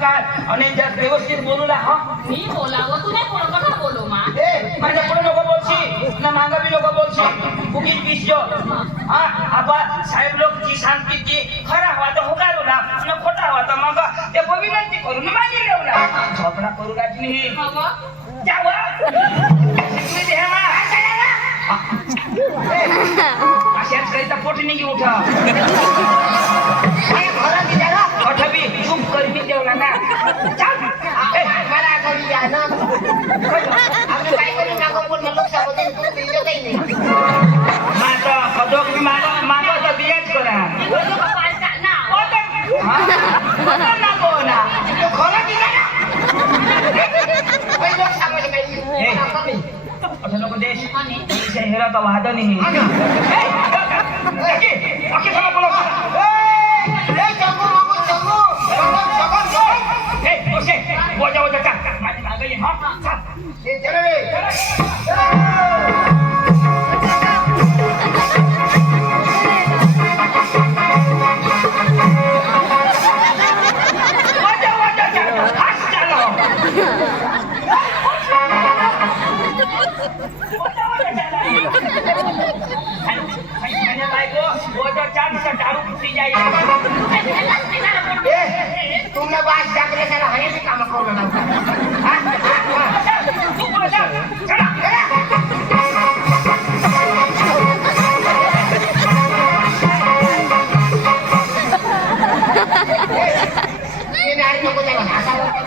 काय आणि जास्त व्यवस्थित बोलू ना हा मी बोलावं तू नाही कोण बघा बोलो मा माझ्या पुढे नको बोलशी ना मागा बी नको बोलशी फुकीट पिसजो हा आपण साहेब लोक जी सांगते की खरा हवा तर होकारो ना न खोटा हवा तर मग ते विनंती करून मागे लेवला झोपडा करू राजी नाही जावा शिकली दे ना अशाच काही तर पोटी निघी उठा अठबी चुप करी देवला ना मला करून द्या ना आम्ही काय करू नका पण लोकसभा काही नाही माझा पदक माझा तर बियाच करा नको ना खरं की असं नको देश हेरा तर वाद नाही वजा वजा का माझी मागे ये हा तुमने बात जागले त्याला हरे भी काम करू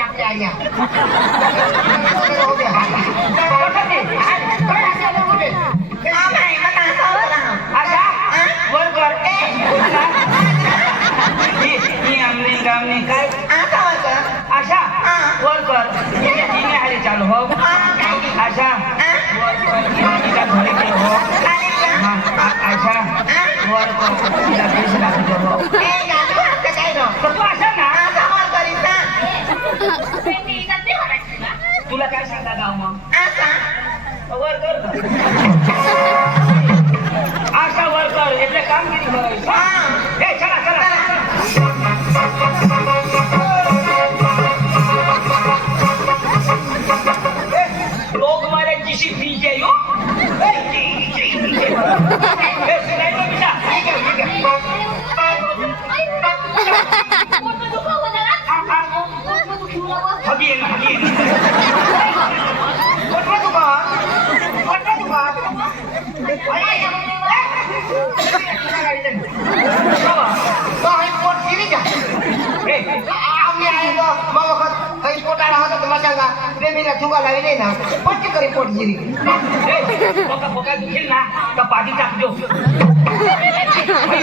आपल्या आया काय आशा वर कर तिने हरी चालू हो आशा वर कर तिला घरी के हो आशा वर कर तिला पैसे लागते हो तो तू आशा ना तुला काय सांगता गाव मग वर कर आशा वर कर એટલે કામગીરી करायची ए चला चला लोग मारे किसी पीछे यो चुका लागले ना पट्टी करी पोट जिरी पोका पोका दिल ना का पादी टाकजो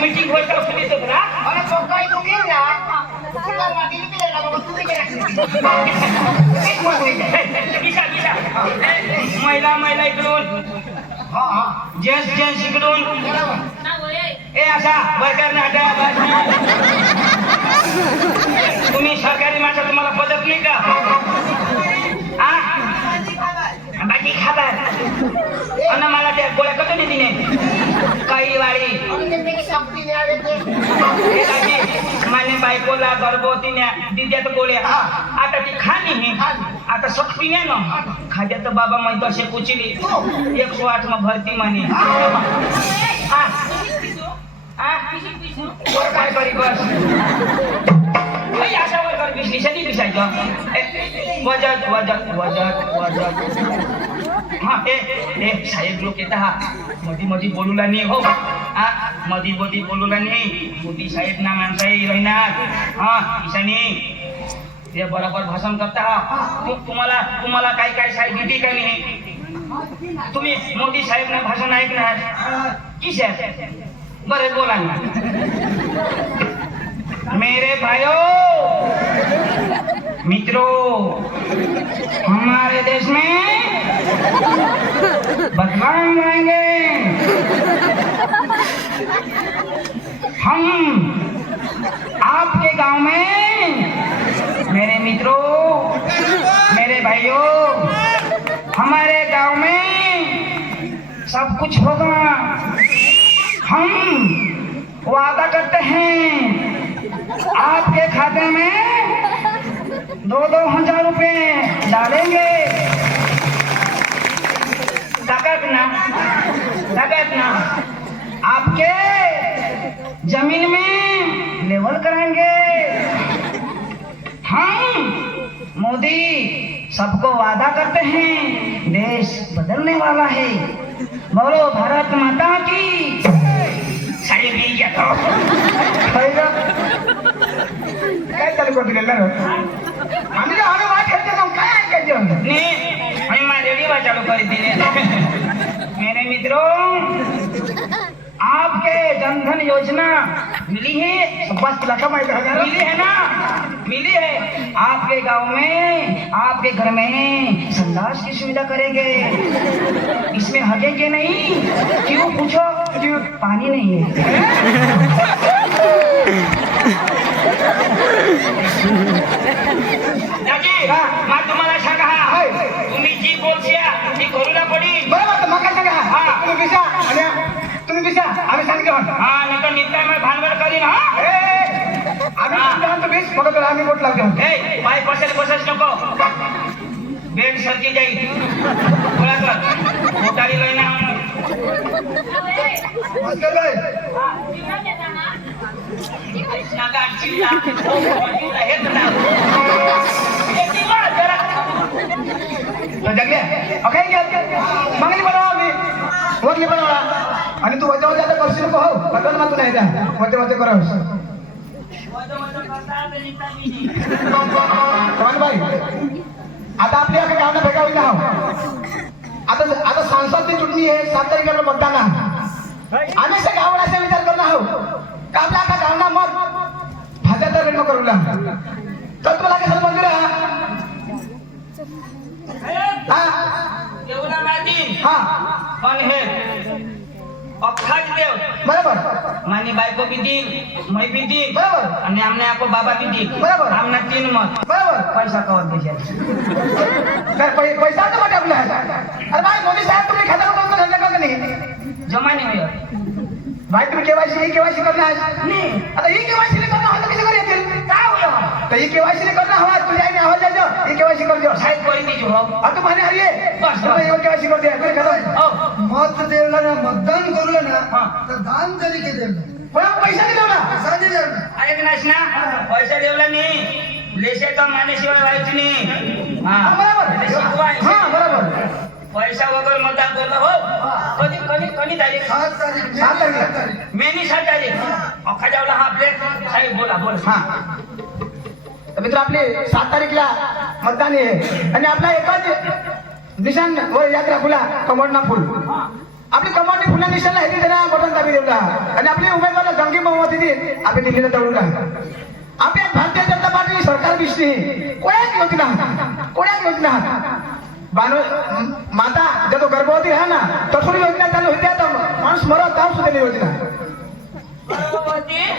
मीटिंग होय तर पुलिस होता अरे पोका इथं गेल ना चुका लागली की नाही बाबा तुम्ही दिशा महिला महिला इकडून हा हा जेंट्स इकडून ए असा वर्कर नाटा तुम्ही सरकारी माणसं तुम्हाला पदक नाही का बाकी खबर अन मला त्या गोळ्या कतो नाही तिने काही वाळी माने बायकोला गर्भवतीने दिद्यात गोळ्या आता ती खाणी आता सकपीने ना खाद्या तर बाबा माहिती असे कुचली 108 में भरती माने काय करी बस भाई आशा वर्कर पिछली सदी पिछाई वजत वजत वजत वजत हाँ ए साहेब लोग कहता हा मधी बोलूला नहीं हो मधी बोलूला नहीं मोदी साहेब ना माणसाई रहणार हाँ ईशानी ते बरोबर भाषण करता हा तुम्हाला काय काय सांगितली का नाही तुम्ही मोदी साहेब ना भाषण ऐकणार की साहेब बरे बोला ना मेरे भाइयों मित्रों हमारे देश में बदलाव लाएंगे हम आपके गांव में मेरे मित्रों मेरे भाइयों हमारे गांव में सब कुछ होगा हम वादा करते हैं आपके खाते में 2,000 रुपए डालेंगे। ताकत ना आपके जमीन में लेवल कराएंगे हम। मोदी सबको वादा करते हैं, देश बदलने वाला है। बोलो भारत माता की। साडी मी घेतो काय चालू करतो गेला आम्ही वाट खेळते जाऊन काय ऐकायचं नहीं मैं रेडियो चालू कर दी। मेरे मित्रों, आपके जनधन योजना मिली है? बस तुला का माहिती आहे मिली है ना? मिली है। आपके गांव में, आपके घर में संडास की सुविधा करेंगे। इसमें हगेंगे नहीं। क्यों पूछो? क्यों? पानी नहीं है। दाजी, मैं तुम्हाला सांगा, तुम्ही जी बोलशिया ती करूला पडी। बरोबर तर मका सांगा हा. तुम्ही बिसा आम्ही सांगितलं हा, नाही तर नित्य मैं भानगड करीन। हा, आम्ही सांगतो बीस मग तुला आम्ही बोट लावतो ए बाय बसच नको। बेड सरकी जाईल। गोळा कर, मोटारी लय ना। मागणी बनवा मी वरली बनवा आणि तू वजा वजा करशील नको हो बदल मा तू नाही जा वजा वजा करावस भाई आता आपल्या गावना भेगा होईल आता संसदची चुटणी आहे 7 तारखेला मतदान आहे आम्ही सगळ्या गावाचा विचार करणार आहोत का आपल्या गावना मत भाजपचा रेणू करूला तर तुला कसं मंजूर आहे देवना माती हा पण हे अखाज देव बरोबर मानी बायको भी दिन मैं भी दिन बरोबर आणि आमने आपको बाबा भी दिन बरोबर आमना 3 मत बरोबर पैसा कवर द्यायचा तर पैसा तर मोठा आपला अरे भाई मोदी साहेब तुम्ही खाता होतो धंदा करता नाही जमा नहीं हुआ भाई तुम्ही केवायसी करणार नाही आता ही केवायसी करणार होतं कसं करेल काय होतं तर ही केवायसी करणार हवा तुझ्या आईने आवाज द्यायचो ही केवायसी कर दियो साहेब कोई नहीं जो हो आता माने हरिये बस, तुम्ही ही केवायसी कर दिया तुम्ही खतम ओ मत देवला ना मतदान करूला ना हा. तर दान तरी के देवला पण पैसा नाही देवला पैसा नाही देवला अरे नाश ना पैसा देवला नहीं लेसे का माने शिवाय व्हायची नाही हा, बरोबर शिकवाय हा बरोबर पैसा वगैरे मतदान करता हो कधी तारीख 7 तारीख 7 तारीख मेनी 7 तारीख अख्खा जावला हा आपले साहेब बोला हा तर मित्र आपले 7 तारीखला मतदान आहे आणि आपला एकच निशाण व यात्रा फुला कमळना फुल आपली कमळनी फुला निशाणला हे त्यांना बटन दाबी देवला आणि आपले उमेदवार जंगी बहुमती देत आपले दिल्लीला दौडूला आपल्या भारतीय जनता पार्टी सरकार दिसली कोण्याच योजना बानो माता जब गर्भवती रहा ना तो थोड़ी योजना चालू होती तो माणूस मरत तब सुद्धा योजना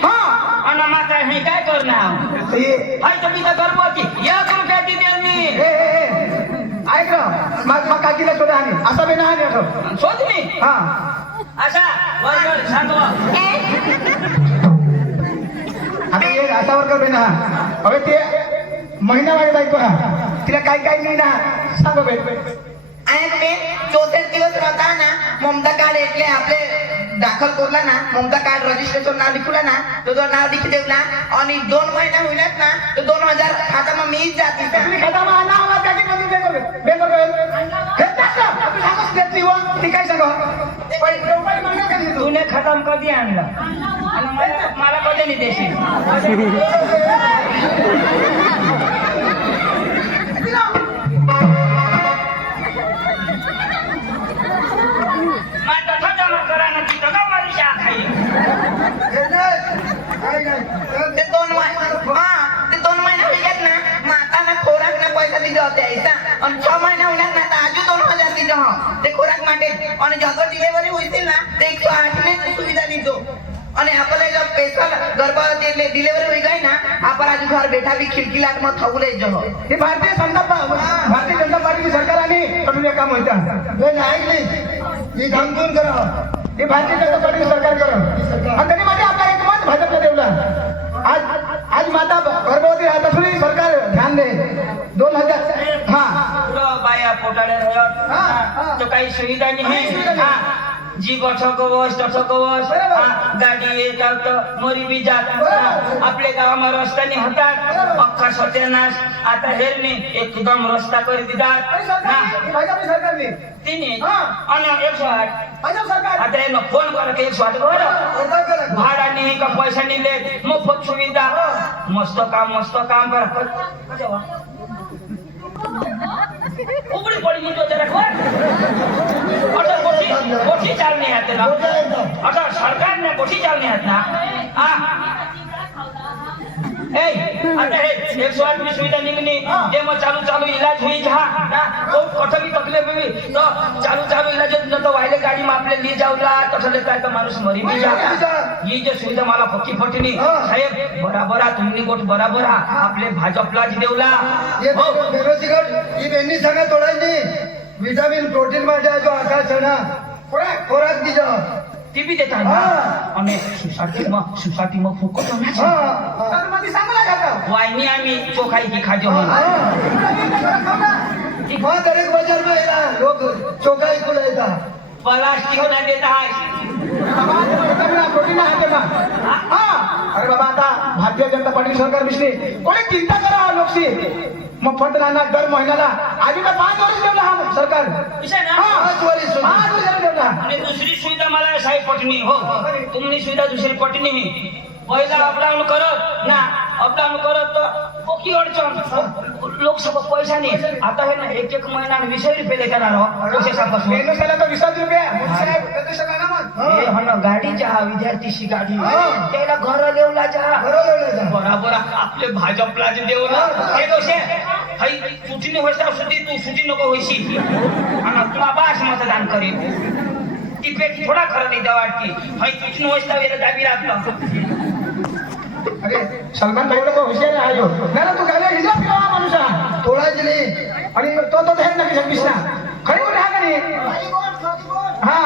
हाँ आणि माता हे काय करणार तो ये हाय तुम्ही तर गर्भवती 1 रुपया दी त्यांनी ऐक ना मग काकीला सोडा आणि असा बी नाही आठव शोधली हा असा बरोबर सांगतो आता ये असा वर्कर बे ना હવે તે મહિના વાળી બાઈક तिला काय नाही ना सांगो बे आणि ते 64 दिवस राहता ना ममता कार्ड એટલે આપણે दाखल करला ना ममता कार्ड रजिस्ट्रेशन नाव लिखला ना तो नाव लिखी देवला आणि 2 महिना होईनात ना तो 2000 खात्याમાં मीच जाती तुम्ही खातामा आला आवाज त्याची कधी बे कर हे टाका आपण सांगस देत नाही हो ती काय सांगो पण रुपये मागणार का नाही तू तूने खतम कधी आणला आणि मला कधी नाही देशील मैं तथा जमा करा ना ती तथा मारी शा खाई काय काय ते 2 महिना हा ते 2 महिना होईनात ना माताना खोराक ना पैसा दिलो होते ऐसा आणि 6 महिना होईनात ना तर आजू 2000 दिलो हो ते खोराक માટે અને જગર ડિલિવરી હોઈતી ना ते 108 ની सुविधा દીધो અને આપણે જો સ્પેશિયલ ગર્ભવતી એટલે ડિલિવરી હોઈ ગઈ ना आपण आज घर बैठा भी खिड़की लाट में थवू लई जहो हे भारतीय जनता पार्टीची सरकार आणि कमी काम होतं हे नाही नाही ही काम कोण करा हे भारतीय जनता पार्टीची सरकार करा आणि त्यांनी माझे आपला एक मत भाजपला देवला आज माता गर्भवती राहत असूनही सरकार ध्यान दे 2000 हा पुढं बाया पोटाळ्या राहत. हा. तो काही सुविधा काही नाही. सुविधा नाही. हा. जी गठो गवस टठो गवस बरोबर. गाडी येतात तर मरी बी जात. बरोबर. आपल्या गावाમાં रस्त्याने होतात अख्खा सत्यानाश. आता हेरने एकदम रस्ता करी दितात. आणि सरकारने भाजपची सरकारने तिने हा. आणि 108 भाजप सरकार आता यांना फोन करा की 108 बरं आता करा. भाडा नाही का पैसा नाही देत मोफत सुविधा मस्त काम करा. कशावा? उघडी पडी म्हणतो त्याला खबर असं गोष्टी चालणे आहेत ना मोठा एकदम. असं सरकारने गोष्टी चालणे आहेत ना. हा ए आता हे 108 ची सुविधा निघली ते मग चालू इलाज होईल. हा कठं बी तकलीफ बी तर चालू इलाज न तर व्हायला गाडी मग आपल्या ली जाऊला तसं काय तर माणूस मरी बी जा. ही जे सुविधा मला पक्की पटली साहेब. बराबर तुम्ही गोट बराबर आपले भाजपलाच देवला. ये हो बेरोजगार ही बेनी सांगा तोडायची विटामिन प्रोटीन माझ्या जो आकाश आहे ना खोराक दिजा. ती बी देतात हा. आणि सुसाठी मग फुकट होण्याचं. तर मग ती चांगला जातं. वाहिनी आम्ही चोखाई की खाजो म्हणून. वहाँ दरेक बाजार में येना लोग चौकाई को लेता. प्लास्टिक न देता आहे. प्रोटीन आहे ना. हा अरे बाबा आता भारतीय जनता पार्टी सरकार दिसली कोणी चिंता करा लोकशी मोफत राहणार दर महिन्याला आधी तर 5 वर्ष ठेवला हा सरकार. विषय ना. हा. 5 वर्ष 5 वर्ष ठेवला. आणि दुसरी सुविधा मला साहेब पटणी. हो तुम्ही सुविधा दुसरी पटणी मी पहिला अपडाऊन करत ना अपडाऊन करत पक्की अडचण लोकसभा पैसा नाही. आता हे ना 1 महिना 20 रुपये देणार प्रोसेसापासून. मेनूसाला तर 20 रुपये साहेब त्याचं सगळं ना मग. हे हो ना गाडीच्या विद्यार्थीची गाडी त्याला घर देवला जा बराबर आपले भाजपला देवला. हे कसे हाई तुझी होता सुधी तू सुधी नको होईशी आणि तुला बास मतदान करेल ती पेटी थोडा खरं नाही द्या वाटते. हाई तुझी होता वेळ दाबी राहतं. अरे सलमान भाई लोक हुशार आहे हो. नाही ना तू गाडी हिजा फिरवा माणूस हा. तोडायची नाही. आणि तो हे नक्की शकतीस ना खरी कुठे हा का नाही. हा